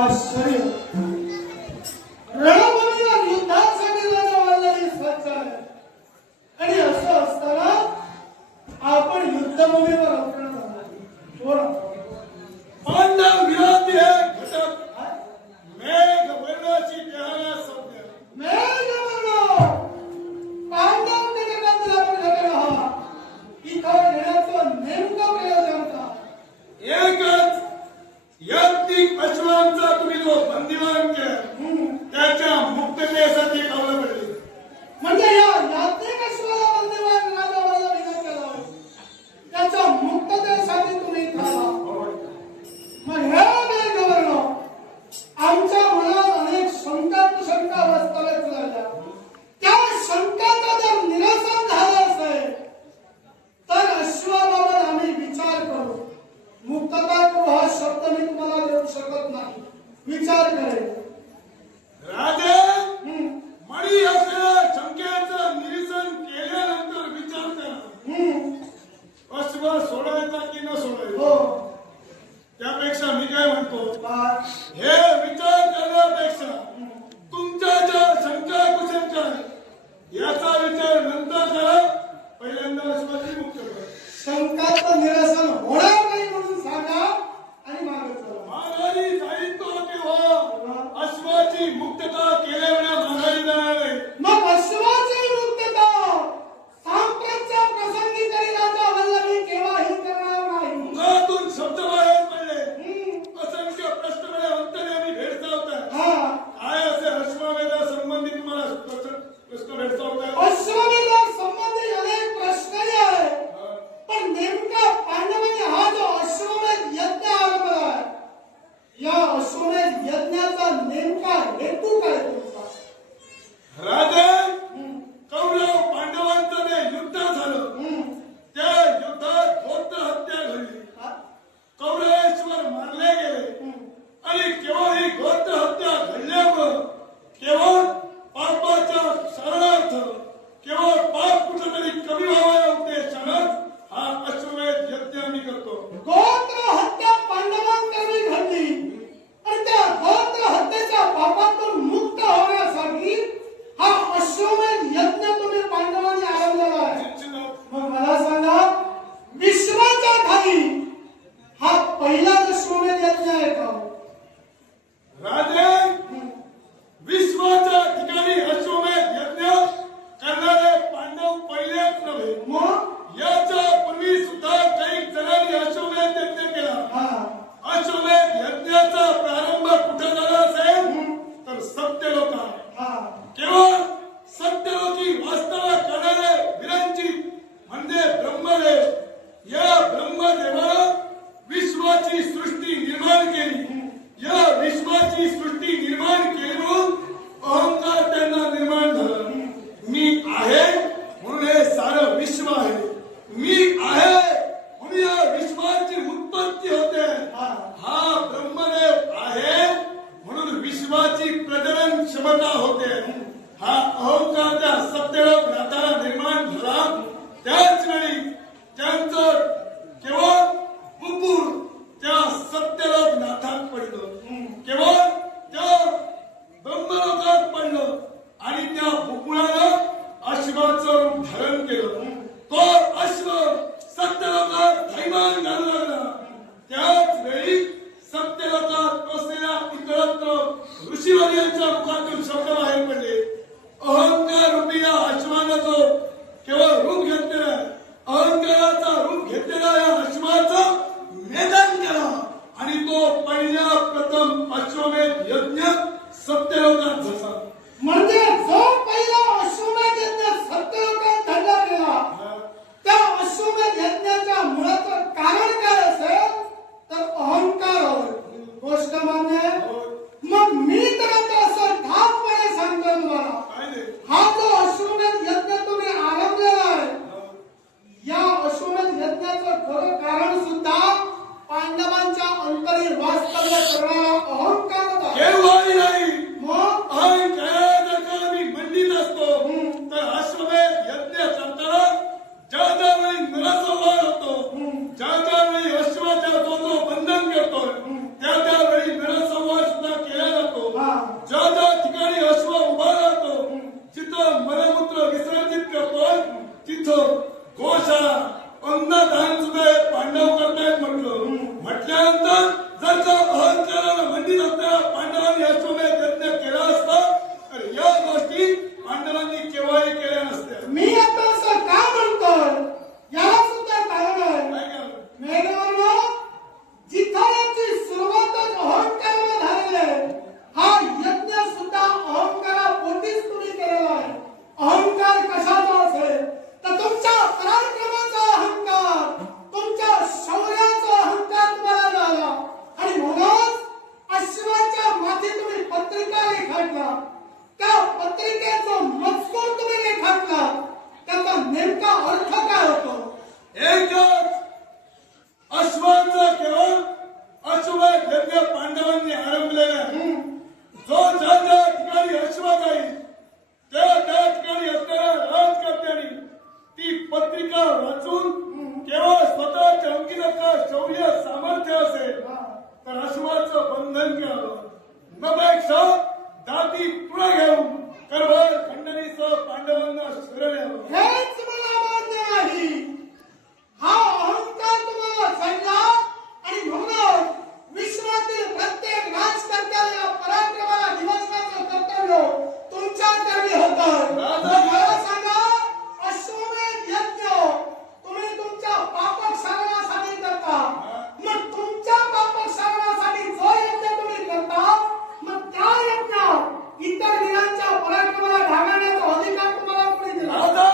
आश्चर्य रणभूमीला युद्धासाठी रणावलेली स्वच्छ आहे आणि असं असताना आपण युद्धभूमीवर अवतरणार आहोत. पांडव विरोधी हे घटक मेघवर्णाची ज्ञाना संज्ञा मेघवर्ण एकच अश्वाचा केवळ अश्वमेध यज्ञ पांडवांनी आरंभलेला आहे. जो ज्या ज्या ठिकाणी अश्व जाईल त्या ठिकाणी असणाऱ्या राजकर्त्यांनी ती पत्रिका वाचून केवळ स्वतःच्या अंगिरका शौर्य सामर्थ्य असेल तर अश्वाचं बंधन करावं. नपेक्षा दाती पुढे घेऊन करभार खंडणीसह पांडवांना शरण यावं. हेच मला मान्य आहे. हा अहंकार तुम्हाला चढला आणि म्हणून विश्वातील प्रत्येक राजकर्त्याला या पराक्रमाला दिवसभराचं कर्तव्य तुमच्या करणे होतं. मला सांगा, अश्वमेध यज्ञ तुम्ही तुमच्या पापक सारणासाठी करता. मग तुमच्या पापक सारणासाठी जो यज्ञ तुम्ही करता, मग त्या यज्ञात इतर वीरांच्या पराक्रमाला ढागण्याचा अधिकार तुम्हाला कोणी दिला?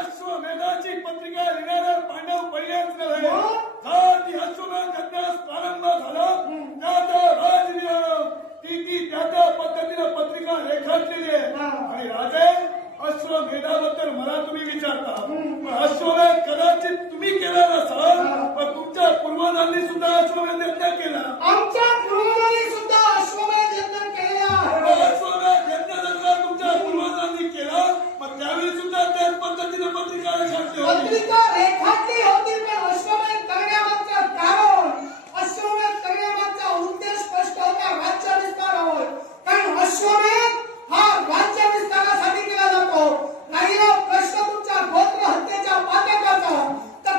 अश्वमेधाची पत्रिका लिहिणारा पांडव पहिल्याच नव्हे. हो. जर ती अश्वमेध यज्ञास प्रारंभ झाला त्या राजनियम ती त्या पद्धतीने पत्रिका रेखाटलेली आहे. आणि राजे अश्वमेधाबद्दल मला तुम्ही विचारता, पण अश्वमेध कदाचित तुम्ही केला नसाल, पण तुमच्या पूर्वजांनी सुद्धा अश्वमेध यज्ञ केला. आमच्या पूर्वजांनी सुद्धा अश्वमेध यज्ञ केलेला आहे. अश्वमेध यज्ञ जर तुमच्या पूर्वजांनी केला, पण त्यावेळी सुद्धा त्याच पद्धतीने पत्रिका रेखाटली होती. पत्रिका रेखाटली होती, पण अश्वमेध करण्यामागचं कारण, अश्वमेध करण्यामागचा उद्देश स्पष्ट होता, राज्य विस्तार होय. कारण अश्वमेध हा राज्य विस्तारासाठी केला जातो. राहिला प्रश्न तुमच्या गोत्र हत्येच्या पातकाचा, तर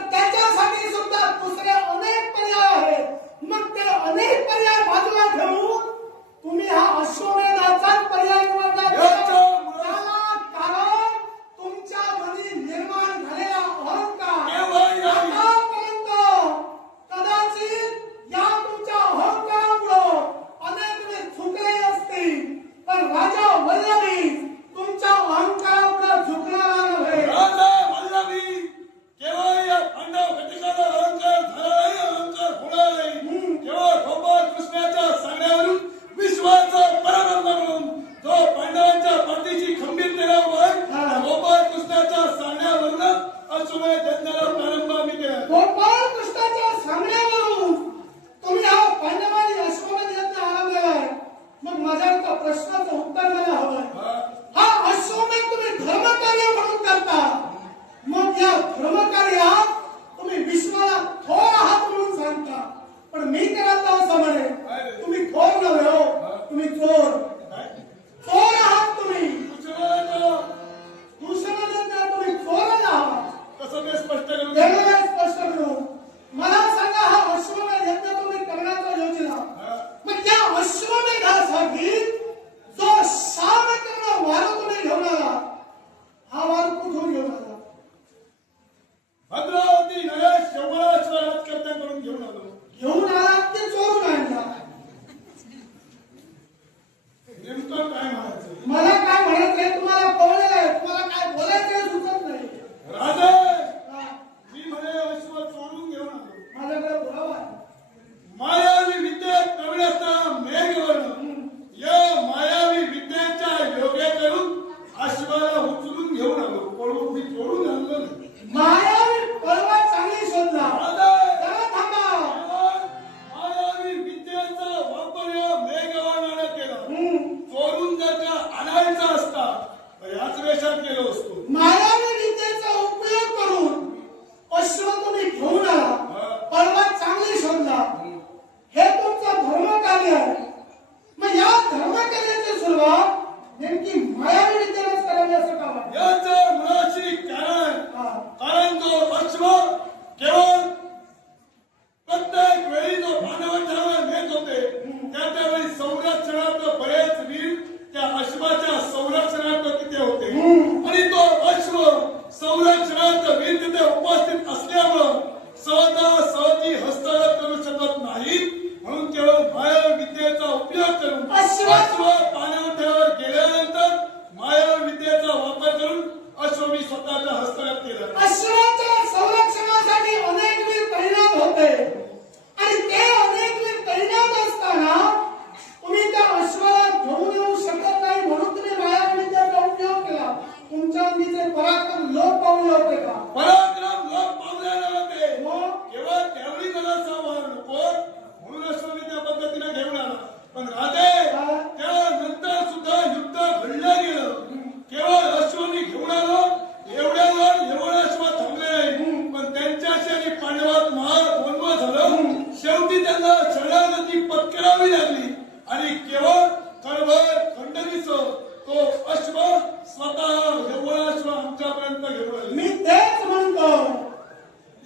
अश्व स्वतः यवनाश्व आमच्यापर्यंत घेऊन आले. मी तेच म्हणतो,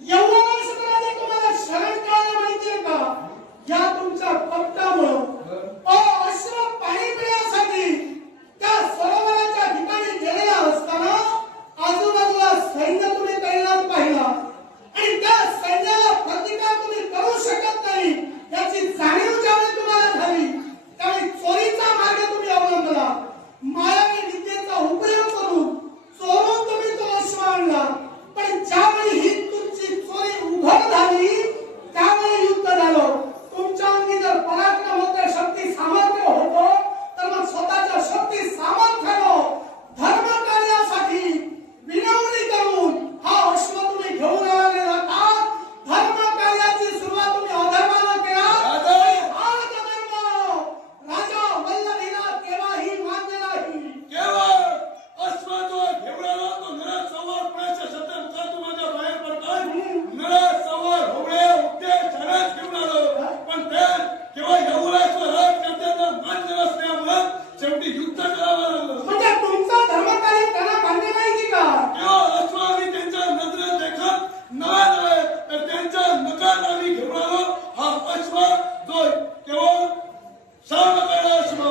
यवनाश्वराने तुम्हाला शरण करायला माहितीये का? या तुमच्या पट्टामुळं अश्व पाणी पिण्यासाठी त्या सरोवराच्या ठिकाणी गेलेला असताना आजूबाजूला सैन्य तुम्ही तैनात पाहिला आणि त्या सैन्याला प्रतिकार तुम्ही करू शकत नाही याची जाणीव ज्यावेळी तुम्हाला झाली त्यावेळी चोरीचा मार्ग तुम्ही अवलंबला. मायावी विद्येचा उपयोग करून चोरून तुम्ही तो अश्व आणला. पण ज्यावेळी ही तुमची चोरी उघड झाली त्यावेळी युद्ध झालं. तुमच्या अंगी जर पराक्रम होते, शक्ती सामर्थ्य होतं, तर मग स्वतःच्या शक्ती सामर्थ्यानं धर्म कार्यासाठी विनवणी करून हा अश्व तुम्ही घेऊन आलेला का? धर्म कार्याची सुरुवात तुम्ही अधर्मानं केला. हा अधर्म राजा वल्लभीला केव्हाही मान्य नाही. केवळ अश्व जो घेऊन आला तो नरसंवार पुण्याच्या शब्दानुसार माझ्या बाहेर पडतात. नरसंवार होवळे उद्दे छानच घेऊन आलो, पण ते केवळ यवनाश्व राजकर्त्यांना मान्य नसल्यामुळे शेवटी युद्ध करावं लागलं. म्हणजे तुमचा धर्मकार्य त्यांना मान्य नाही की का? केवळ अश्व आम्ही त्यांच्या नजरेत देखत नव्हे तर त्यांच्या नकात आम्ही घेऊन आलो. हा अश्व जो केवळ शामकर्ण अश्व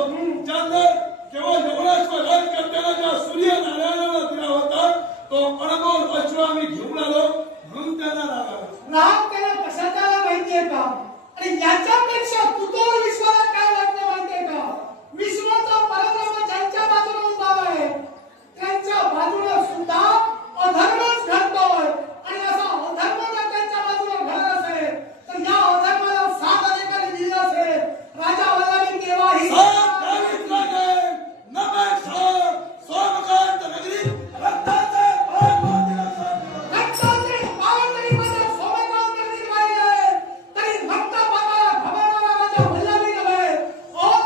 ज्यांना केवळ यवनाश्व राजकर्त्याला ज्या सूर्यनारायणाला दिला होता तो अनमोल अश्व आम्ही घेऊन आलो, म्हणून त्यांना लागला. राग त्याला कशाचा माहितीये का? आणि याच्यापेक्षा कुतूहल विश्वाला काय वाटतं माहितीये का? विश्वाचा परब्रह्म ज्यांच्या बाजूने उभा आहे त्यांच्या बाजूने सुद्धा अधर्मच घडतोय. आणि असा अधर्म जर त्यांच्या बाजूने घडत असेल तर या अधर्माला साथ अधिकारी दिली असेल राजा वल्लभी केव्हाही सात द्यावीच लागेल. नभेक्षार स्वामकांत नगरी रक्ताचे पावन दिला साथ. रक्ताचे पावन जरी माझ्या सोबत करण्याची वारी आहे तरी रक्तापाताला घाबरणारा राजा वल्लभी नव्हे.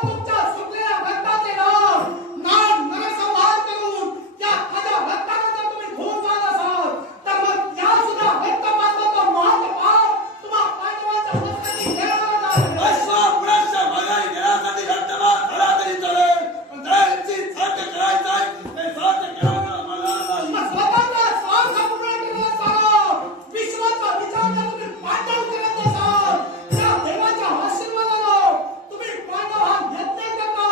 तुमच्या सुटलेल्या रक्ताचे नाम नरसंहार करून या माझ्या रक्ताने जर तुम्ही धुवून जात असाल तर मग या सुद्धा रक्तपाताचा महापाप तुम्हा पांडवांच्या मस्तकी घेरावं लागेल. अश्व पुण्याच्या भागाने घेण्यासाठी रक्तपात झाला तरी चालेल, पण त्यांची साध्य करायचं आहे ते साध्य करावं मला नाही. मग स्वतःचा स्वार्थ पूर्ण करत असाल, विश्वाचा विचार जर तुम्ही पांडव करत असाल, त्या देवाच्या आशीर्वादानं तुम्ही पांडव हा यज्ञ करता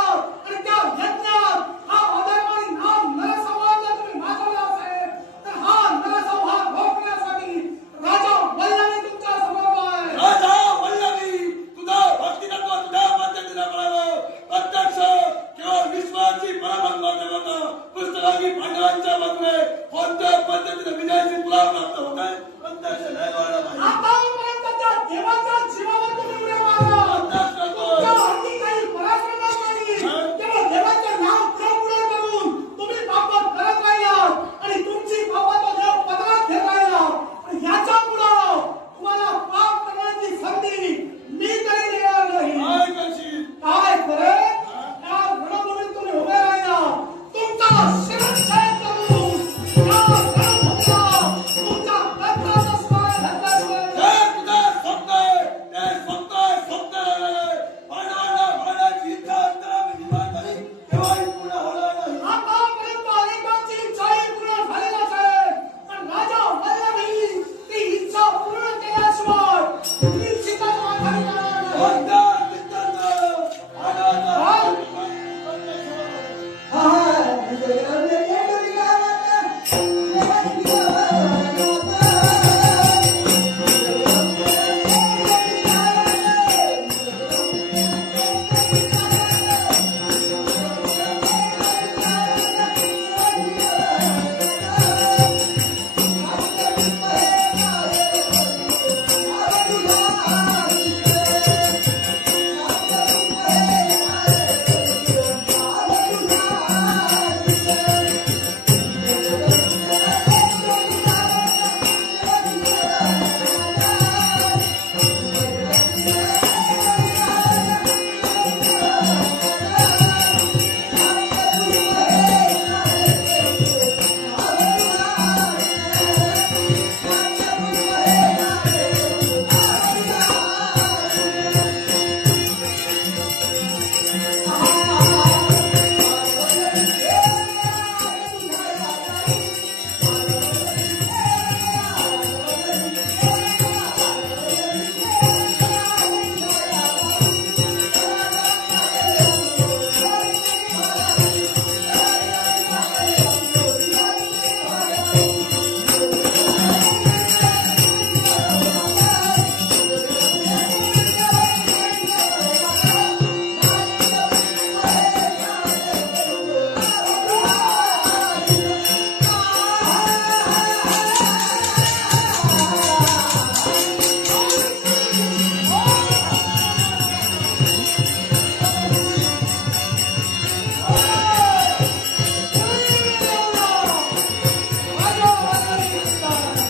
आणि त्या यज्ञात हा अधर्म आणि नाम नरसंहार जर तुम्ही माजवला असेल तर हा नरसंहार रोखण्यासाठी राजा वल्लभी तुमच्या समोर आहे. राजा वल्लभी तुझा भक्तितत्व तुझ्या पद्धतीने कळालं. प्रत्यक्ष केवळ विश्वाची पराभव देवता पुस्तकाची पांडवांच्या बाजूने कोणत्या पद्धतीने विजयाची तुला प्राप्त होत आहे प्रत्यक्ष नाही व्हायला पाहिजे. आतापर्यंत त्या देवाच्या जीवावर तुम्ही उड्या मारला. तुमच्या हाती काही पराक्रम नाही. केवळ देवाचे नाव पुढे करून तुम्ही पाप करत राहिलात आणि तुमची पापाचा देव पदरात घेत राहिला. आणि याच्या पुढं तुम्हाला पाप करण्याची संधी मी तरी देणार नाही. काय करशील? काय करे या रणभूमीत तुम्ही उभे राहिला. तुमचा शिरच्छेद करून या रणभूमीला तुमच्या रक्ताचा स्मरण घातल्याशिवाय जे तुझं स्वप्न आहे ते स्वप्न आहे. पांडवांना मारण्याची इच्छा असताना निर्माण झाली केव्हाही पूर्ण होणार नाही. आतापर्यंत अनेकांची इच्छाही पूर्ण झाली नसेल, पण राजा वल्लभी ती इच्छा पूर्ण केल्याशिवाय निश्चितच माघारी जाणार नाही. कोणत्या मित्रांना पांडवांना हा, म्हणजे बांधलो